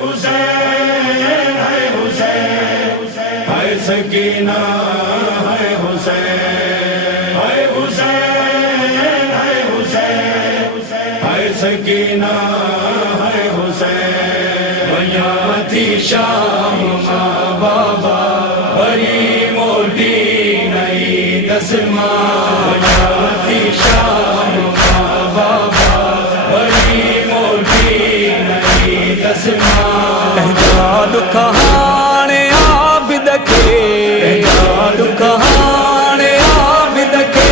हुसैन है हुसैन है सकीना है हुसैन है हुसैन है हुसैन है सकीना है हुसैन वहाँ थी शाम माँ बाबा बड़ी मोटी नई दसमां वहाँ थी शाम माँ बाबा बड़ी मोटी नई दसमां कहाने आबिद के कहाने आबिद के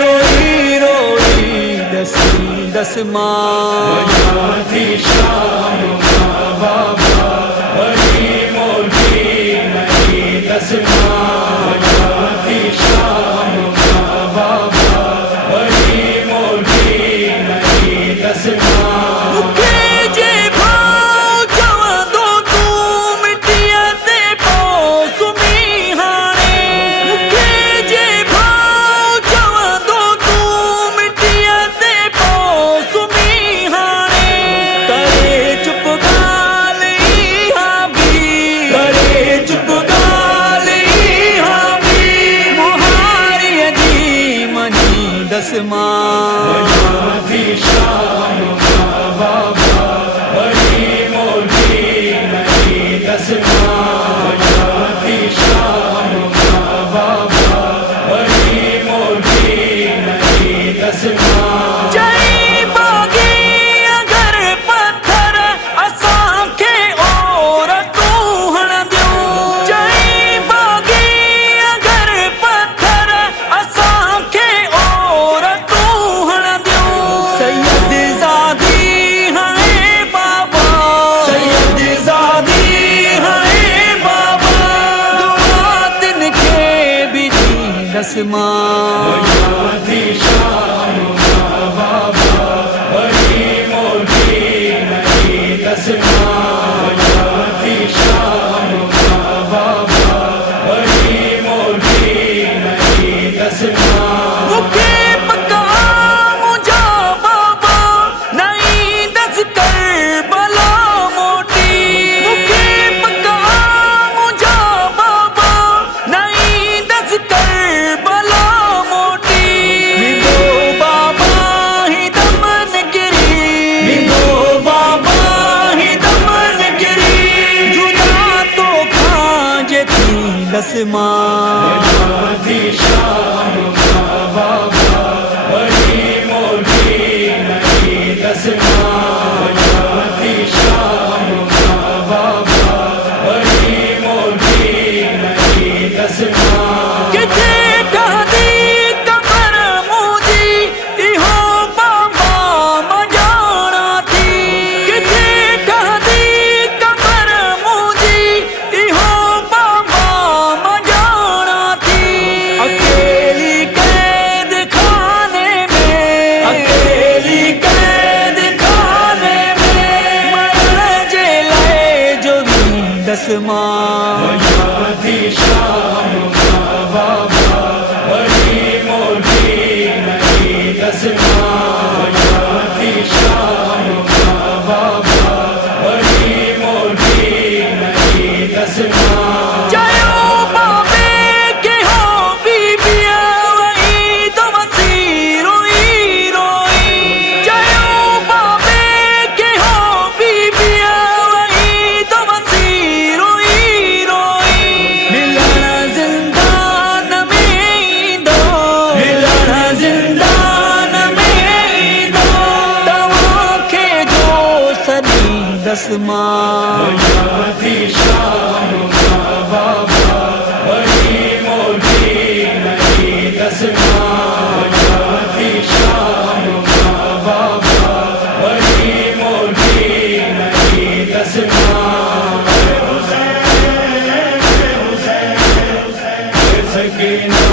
रोई रोई दसी दसमां थी शाम माँ बाबा बड़ी मोटी नई दसमां थी शाम माँ बाबा बड़ी मोटी नई दसमां थी शाम माँ बाबा बड़ी मोटी नई दसमां थी शाम माँ बाबा बड़ी मोटी नई दसमां थी शाम माँ बाबा बड़ी मोटी नई दसमां थी शाम माँ बाबा बड़ी मोटी नई दसमां थी शाम माँ बाबा बड़ी मोटी नई दसमां थी शाम माँ बाबा बड़ी मोटी नई दसमां थी शाम माँ बाबा बड़ी मोटी नई दसमां थी शाम माँ बाबा बड़ी मोटी नई दसमां थी शाम माँ बाबा बड़ी मोटी नई दसमां थी शाम माँ बाबा बड़ी मोटी नई दसमां हुसैन हुसैन सकीना